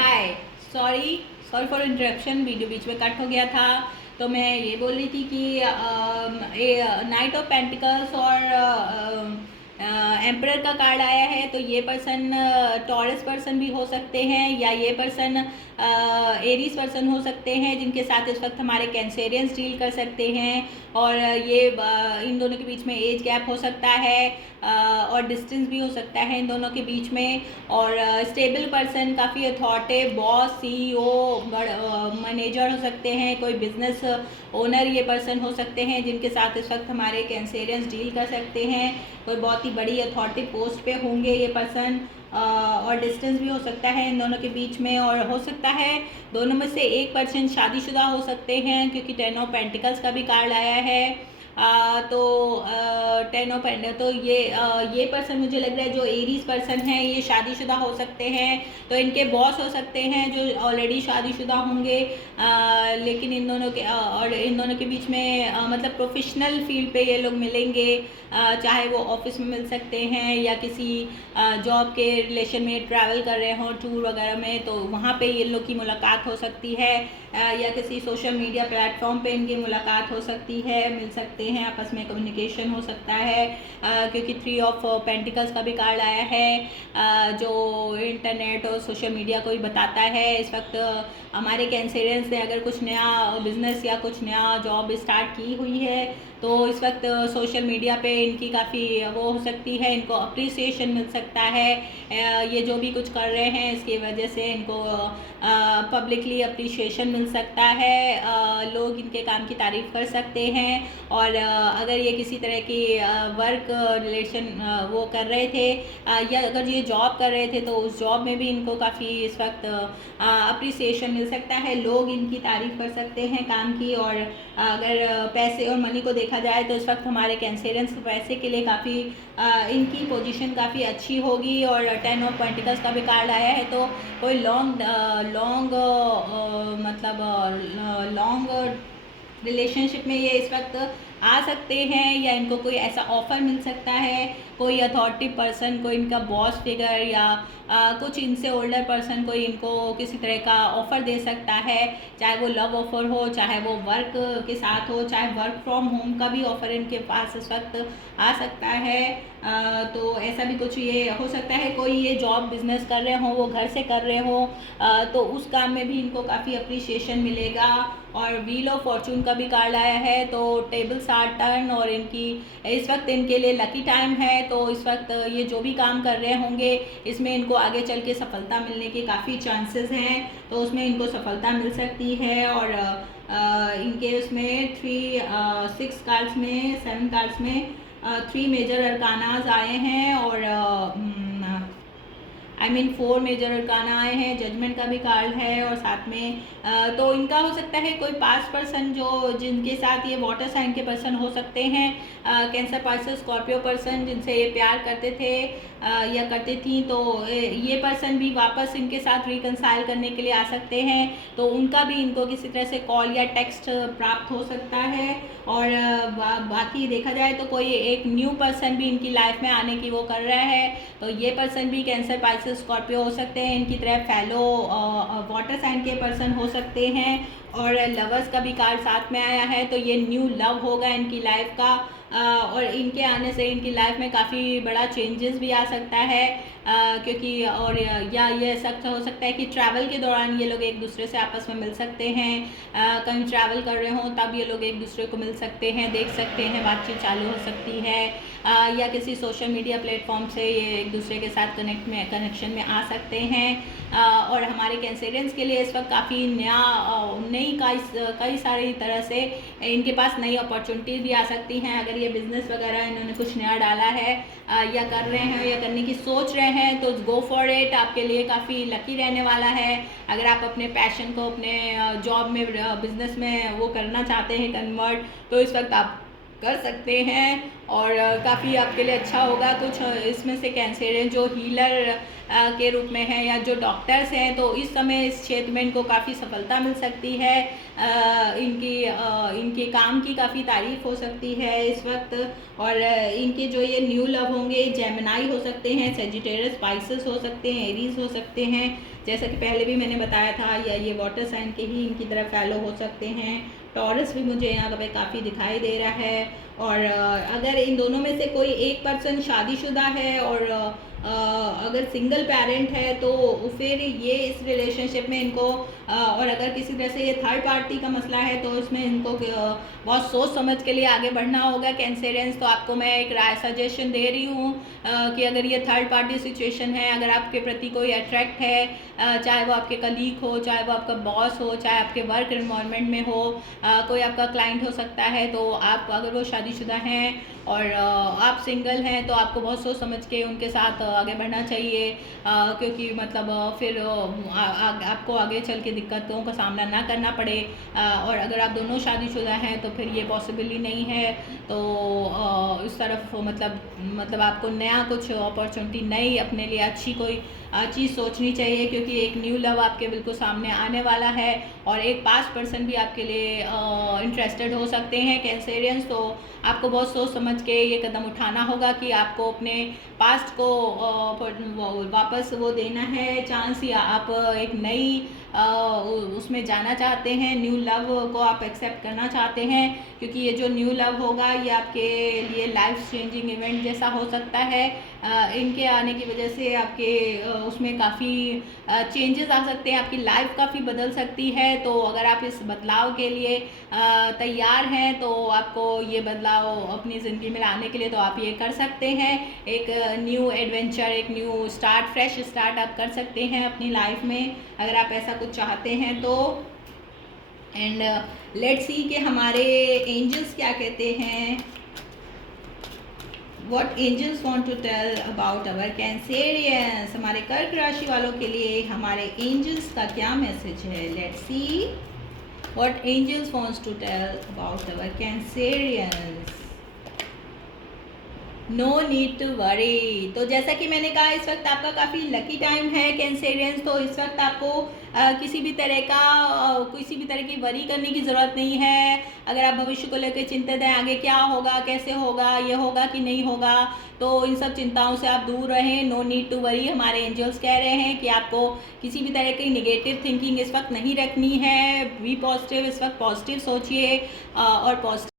Hi. Sorry sorry for interruption, video बीच में cut हो गया था। तो मैं ये बोल रही थी कि नाइट ऑफ पेंटिकल्स और एम्परर का कार्ड आया है। तो ये पर्सन टॉरस पर्सन भी हो सकते हैं, या ये पर्सन एरीज पर्सन हो सकते हैं, जिनके साथ इस वक्त हमारे कैंसेरियंस डील कर सकते हैं। और ये इन दोनों के बीच में एज गैप हो सकता है और डिस्टेंस भी हो सकता है इन दोनों के बीच में। और स्टेबल पर्सन, काफ़ी अथॉरिटी, बॉस, सीईओ, मैनेजर हो सकते हैं, कोई बिजनेस ओनर ये पर्सन हो सकते हैं, जिनके साथ इस वक्त हमारे कैंसेरियंस डील कर सकते हैं। कोई बहुत ही बड़ी अथॉरिटी पोस्ट पे होंगे ये पर्सन। और डिस्टेंस भी हो सकता है इन दोनों के बीच में। और हो सकता है दोनों में से एक पर्सन शादीशुदा हो सकते हैं, क्योंकि 10 ऑफ पेंटिकल्स का भी कार्ड आया है। तो 10 ऑफ पेंटिकल, तो ये पर्सन मुझे लग रहा है जो एरीज पर्सन है ये शादीशुदा हो सकते हैं। तो इनके बॉस हो सकते हैं जो ऑलरेडी शादीशुदा होंगे। लेकिन इन दोनों के और इन दोनों के बीच में मतलब प्रोफेशनल फील्ड पे ये लोग मिलेंगे। चाहे वो ऑफिस में मिल सकते हैं या किसी जॉब के रिलेशन में ट्रैवल कर रहे हों टूर वगैरह में, तो वहाँ पे ये लोग की मुलाकात हो सकती है। या किसी सोशल मीडिया प्लेटफॉर्म पे इनकी मुलाकात हो सकती है, मिल सकते हैं, आपस में कम्युनिकेशन हो सकता है। क्योंकि 3 ऑफ पेंटिकल्स का भी कार्ड आया है जो इंटरनेट और सोशल मीडिया को ही बताता है। इस वक्त हमारे कैंसेरियंस ने अगर कुछ नया बिजनेस या कुछ नया जॉब स्टार्ट की हुई है, तो इस वक्त सोशल मीडिया पे इनकी काफ़ी वो हो सकती है, इनको अप्रिसिएशन मिल सकता है। ये जो भी कुछ कर रहे हैं इसकी वजह से इनको पब्लिकली अप्रिसिएशन मिल सकता है। लोग इनके काम की तारीफ़ कर सकते हैं। और अगर ये किसी तरह की वर्क रिलेशन वो कर रहे थे या अगर ये जॉब कर रहे थे, तो उस जॉब में भी इनको काफ़ी इस वक्त अप्रिसिएशन मिल सकता है। लोग इनकी तारीफ़ कर सकते हैं काम की। और अगर पैसे और मनी को देखा जाए तो इस वक्त हमारे कैंसेरियंस पैसे के लिए काफ़ी इनकी पोजीशन काफ़ी अच्छी होगी। और 10 ऑफ पेंटिकल्स का भी कार्ड आया है, तो कोई लॉन्ग रिलेशनशिप में ये इस वक्त आ सकते हैं, या इनको कोई ऐसा ऑफ़र मिल सकता है। कोई अथॉरिटी पर्सन, कोई इनका बॉस फिगर या कुछ इनसे ओल्डर पर्सन कोई इनको किसी तरह का ऑफ़र दे सकता है। चाहे वो लव ऑफ़र हो, चाहे वो वर्क के साथ हो, चाहे वर्क फ्रॉम होम का भी ऑफ़र इनके पास इस वक्त आ सकता है। तो ऐसा भी कुछ ये हो सकता है। कोई ये जॉब बिजनेस कर रहे हों, वो घर से कर रहे हों, तो उस काम में भी इनको काफ़ी अप्रिसिएशन मिलेगा। और व्हील ऑफ फॉर्चून का भी कार्ड आया है, तो टेबल्स आर टर्न। और इनकी इस वक्त इनके लिए लकी टाइम है। तो इस वक्त ये जो भी काम कर रहे होंगे इसमें इनको आगे चल के सफलता मिलने के काफ़ी चांसेस हैं, तो उसमें इनको सफलता मिल सकती है। और इनके उसमें 6 कार्ड्स में 7 कार्ड्स में 3 मेजर अरकानाज आए हैं। और 4 मेजर अरकाना आए हैं, जजमेंट का भी कार्ड है। और साथ में तो इनका हो सकता है कोई पास्ट पर्सन जो जिनके साथ ये वाटर साइन के पर्सन हो सकते हैं, कैंसर पर्सन, स्कॉर्पियो पर्सन, जिनसे ये प्यार करते थे या करती थी, तो ये पर्सन भी वापस इनके साथ रिकंसाइल करने के लिए आ सकते हैं। तो उनका भी इनको किसी तरह से कॉल या टेक्स्ट प्राप्त हो सकता है। और बाकी देखा जाए तो कोई एक न्यू पर्सन भी इनकी लाइफ में आने की वो कर रहा है, तो ये पर्सन भी कैंसर, पाइसेस, स्कॉर्पियो हो सकते हैं। इनकी तरह फैलो वाटर साइन के पर्सन हो सकते हैं। और लवर्स का भी कार्ड साथ में आया है, तो ये न्यू लव होगा इनकी लाइफ का। और इनके आने से इनकी लाइफ में काफ़ी बड़ा चेंजेस भी आ सकता है। क्योंकि और या ये सख्त हो सकता है कि ट्रैवल के दौरान ये लोग एक दूसरे से आपस में मिल सकते हैं। कहीं ट्रैवल कर रहे हों तब ये लोग एक दूसरे को मिल सकते हैं, देख सकते हैं, बातचीत चालू हो सकती है। या किसी सोशल मीडिया प्लेटफॉर्म से ये एक दूसरे के साथ कनेक्शन में आ सकते हैं। और हमारे कैंसेरियंस के लिए इस वक्त काफ़ी नई कई सारी तरह से इनके पास नई अपॉर्चुनिटीज़ भी आ सकती हैं। अगर ये बिज़नेस वगैरह इन्होंने कुछ नया डाला है या कर रहे हैं या करने की सोच रहे हैं, तो गो फॉर इट, आपके लिए काफ़ी लकी रहने वाला है। अगर आप अपने पैशन को अपने जॉब में, बिजनेस में वो करना चाहते हैं कन्वर्ट, तो इस वक्त आप कर सकते हैं। और काफ़ी आपके लिए अच्छा होगा। कुछ इसमें से कैंसेरियन जो हीलर के रूप में हैं या जो डॉक्टर्स हैं, तो इस समय इस क्षेत्र में इनको काफ़ी सफलता मिल सकती है। इनके काम की काफ़ी तारीफ हो सकती है इस वक्त। और इनके जो ये न्यू लव होंगे, जेमिनाई हो सकते हैं, सेजिटेरियस, स्पाइसेस हो सकते हैं, एरीज हो सकते हैं। जैसा कि पहले भी मैंने बताया था, या ये वाटर साइन के ही इनकी तरफ फैलो हो सकते हैं। टॉरस भी मुझे यहाँ पे काफ़ी दिखाई दे रहा है। और अगर इन दोनों में से कोई एक पर्सन शादीशुदा है और अगर सिंगल पेरेंट है तो फिर ये इस रिलेशनशिप में इनको और अगर किसी तरह से ये थर्ड पार्टी का मसला है तो इसमें इनको बहुत सोच समझ के लिए आगे बढ़ना होगा कैंसेरियंस। तो आपको मैं एक राय सजेशन दे रही हूँ कि अगर ये थर्ड पार्टी सिचुएशन है, अगर आपके प्रति कोई अट्रैक्ट है, चाहे वो आपके कलीग हो, चाहे वो आपका बॉस हो, चाहे आपके वर्क इन्वायरमेंट में हो, कोई आपका क्लाइंट हो सकता है, तो आप अगर वो शादीशुदा हैं और आप सिंगल हैं तो आपको बहुत सोच समझ के उनके साथ आगे बढ़ना चाहिए, क्योंकि मतलब फिर आपको आगे चल के दिक्कतों का सामना ना करना पड़े। और अगर आप दोनों शादीशुदा हैं तो फिर ये पॉसिबल ही नहीं है। तो इस तरफ मतलब आपको नया कुछ अपॉर्चुनिटी, नई अपने लिए अच्छी कोई चीज़ सोचनी चाहिए, क्योंकि एक न्यू लव आपके बिल्कुल सामने आने वाला है और एक पास्ट पर्सन भी आपके लिए इंटरेस्टेड हो सकते हैं कैंसेरियंस। तो आपको बहुत सोच समझ के ये कदम उठाना होगा कि आपको अपने पास्ट को वापस वो देना है चांस, या आप एक नई उसमें जाना चाहते हैं, न्यू लव को आप एक्सेप्ट करना चाहते हैं, क्योंकि ये जो न्यू लव होगा ये आपके लिए लाइफ चेंजिंग इवेंट जैसा हो सकता है। इनके आने की वजह से आपके उसमें काफ़ी चेंजेस आ सकते हैं, आपकी लाइफ काफ़ी बदल सकती है। तो अगर आप इस बदलाव के लिए तैयार हैं तो आपको ये बदलाव अपनी ज़िंदगी में लाने के लिए तो आप ये कर सकते हैं। एक न्यू एडवेंचर, एक न्यू स्टार्ट, फ्रेश स्टार्ट आप कर सकते हैं अपनी लाइफ में, अगर आप ऐसा कुछ चाहते हैं तो। एंड लेट्स सी कि हमारे एंजल्स क्या कहते हैं, What angels want to tell about our Cancerians। हमारे कर्क राशि वालों के लिए हमारे एंजल्स का क्या मैसेज है। Let's see what angels wants to tell about our Cancerians। No need to worry. तो जैसा कि मैंने कहा, इस वक्त आपका काफ़ी लकी टाइम है कैंसेरियंस। तो इस वक्त आपको किसी भी तरह की वरी करने की ज़रूरत नहीं है। अगर आप भविष्य को लेकर चिंतित हैं, आगे क्या होगा, कैसे होगा, ये होगा कि नहीं होगा, तो इन सब चिंताओं से आप दूर रहें। No need to worry. हमारे एंजल्स कह रहे हैं कि आपको किसी भी तरह की निगेटिव थिंकिंग इस वक्त नहीं रखनी है। बी पॉजिटिव, इस वक्त पॉजिटिव सोचिए और पॉजिटिव